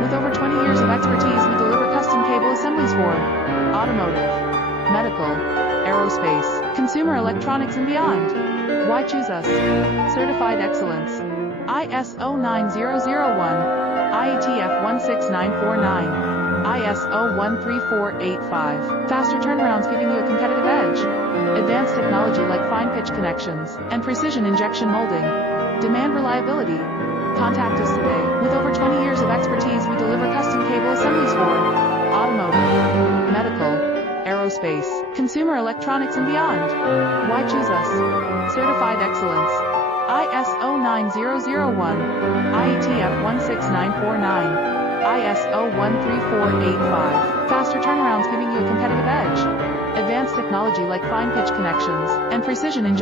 With over 20 years of expertise, we deliver custom cable assemblies for automotive, medical, aerospace, consumer electronics, and beyond. Why choose us? Certified excellence. ISO 9001, IATF 16949, ISO 13485. Faster turnarounds, giving you a competitive edge. Advanced technology like fine pitch connections and precision injection molding. Demand reliability. Contact us today. With over 20 years of expertise, we deliver custom cable assemblies for automotive, medical, aerospace, consumer electronics, and beyond. Why choose us? Certified excellence. ISO 9001, IATF 16949, ISO 13485. Faster turnarounds, giving you a competitive edge. Advanced technology like fine pitch connections and precision injection